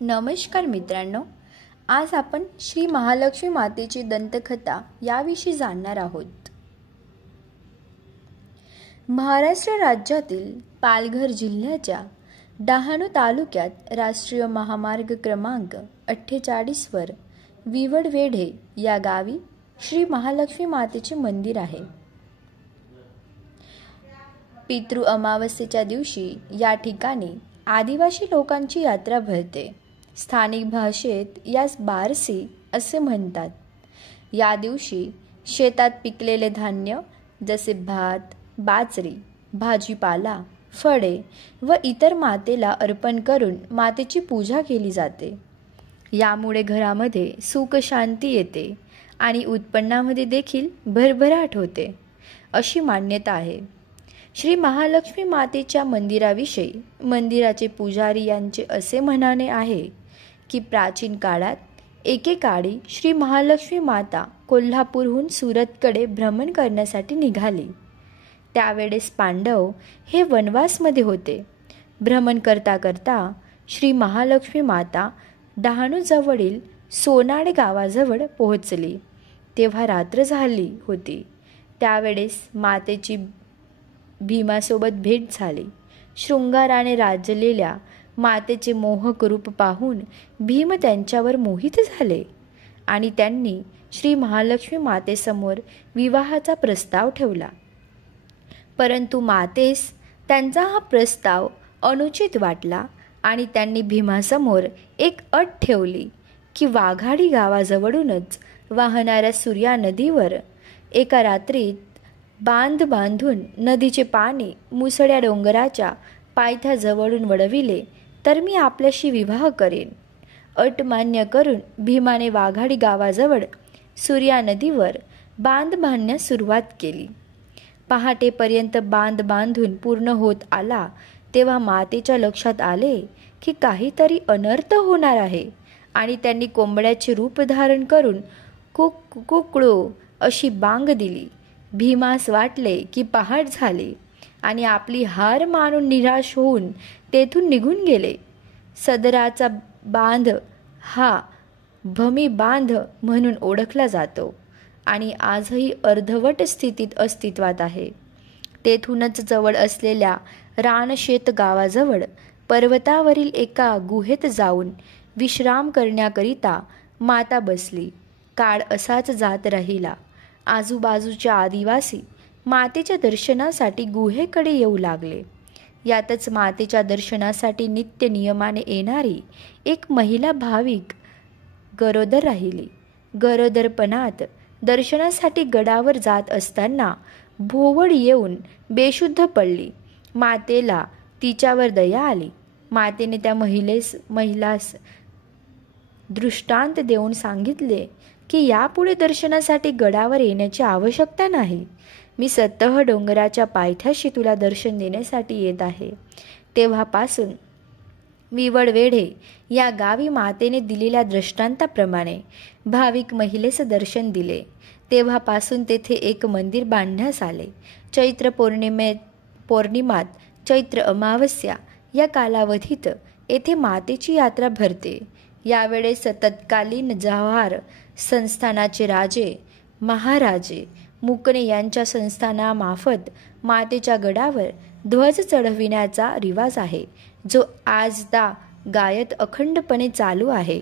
नमस्कार मित्रांनो, आज आपण श्री महालक्ष्मी मातेची दंतकथा याविषयी जाणणार आहोत। महाराष्ट्र राज्यातील पालघर जिल्ह्याच्या डहाणू तालुक्यात राष्ट्रीय महामार्ग क्रमांक 48 वर विवडवेढे या गावी श्री महालक्ष्मी मातेचे मंदिर आहे। पितृ अमावस्येच्या दिवशी या ठिकाणी आदिवासी लोकांची यात्रा भरते। स्थानिक भाषेत यास बारसी असे म्हणतात। या दिवशी शेतात पिकलेले धान्य जसे भात, बाजरी, भाजीपाला, फळे व इतर मातेला अर्पण करून मातेची पूजा केली जाते। यामुळे घरामध्ये सुख शांती येते आणि उत्पन्नामध्ये देखील भरभराट होते अशी मान्यता आहे। श्री महालक्ष्मी मातेच्या मंदिराविषयी मंदिराचे पुजारी यांचे असे म्हणणे आहे की प्राचीन काळात एकेकाळी श्री महालक्ष्मी माता कोल्हापूरहून सुरतकडे भ्रमण करण्यासाठी निघाली। त्यावेळेस पांडव हे वनवासमध्ये होते। भ्रमण करता करता श्री महालक्ष्मी माता डहाणूजवळील सोनाड गावाजवळ पोहोचली। तेव्हा रात्र झाली होती। त्यावेळेस मातेची भीमासोबत भेट झाली। शृंगाराने राजलेल्या मातेचे मोहक रूप पाहून भीम त्यांच्यावर मोहित झाले आणि त्यांनी श्री महालक्ष्मी मातेसमोर विवाहाचा प्रस्ताव ठेवला। परंतु मातेस त्यांचा हा प्रस्ताव अनुचित वाटला आणि त्यांनी भीमासमोर एक अट ठेवली की वाघाडी गावाजवळूनच वाहणाऱ्या सूर्या नदीवर एका रात्रीत बांध बांधून नदीचे पाणी मुसळ्या डोंगराच्या पायथ्याजवळून वळविले तर मी आपल्याशी विवाह करेन। अट मान्य करून भीमाने वाघाडी गावाजवळ सूर्या नदीवर बांध बांधण्यास सुरुवात केली। पहाटेपर्यंत बांध बांधून पूर्ण होत आला तेव्हा मातेच्या लक्षात आले की काहीतरी अनर्थ होणार आहे आणि त्यांनी कोंबड्याचे रूप धारण करून कुक कुकळो अशी बांग दिली। भीमास वाटले की पहाट झाली आणि आपली हार मानून निराश होऊन तेथून निघून गेले। सदराचा बांध हा भमी बांध म्हणून ओळखला जातो आणि आजही अर्धवट स्थितीत अस्तित्वात आहे। तेथूनच जवळ असलेल्या रानशेत गावाजवळ पर्वतावरील एका गुहेत जाऊन विश्राम करण्याकरिता माता बसली। काळ असाच जात राहिला। आजूबाजूच्या आदिवासी मातेच्या दर्शनासाठी गुहेकडे येऊ लागले। यातच मातेच्या दर्शनासाठी नित्य नियमाने येणारी एक महिला भाविक गरोदर राहिली। गरोदरपणात दर्शनासाठी गडावर जात असताना भोवळ येऊन बेशुद्ध पडली। मातेला तिच्यावर दया आली। मातेने त्या महिलास दृष्टांत देऊन सांगितले की यापुढे दर्शनासाठी गडावर येण्याची आवश्यकता नाही। मी स्वतः डोंगराच्या पायथ्याशी तुला दर्शन देण्यासाठी येत आहे। तेव्हापासून विवडवेढे या गावी मातेने दिलेल्या दृष्टांताप्रमाणे भाविक महिलेस दर्शन दिले। तेव्हापासून तेथे एक मंदिर बांधण्यास आले। चैत्र पौर्णिमात चैत्र अमावस्या या कालावधीत येथे मातेची यात्रा भरते। यावेळेस तत्कालीन जव्हार संस्थानाचे राजे महाराजे मुकणे यांच्या संस्थानामार्फत मातेच्या गडावर ध्वज चढविण्याचा रिवाज आहे, जो आजता गायत अखंडपणे चालू आहे।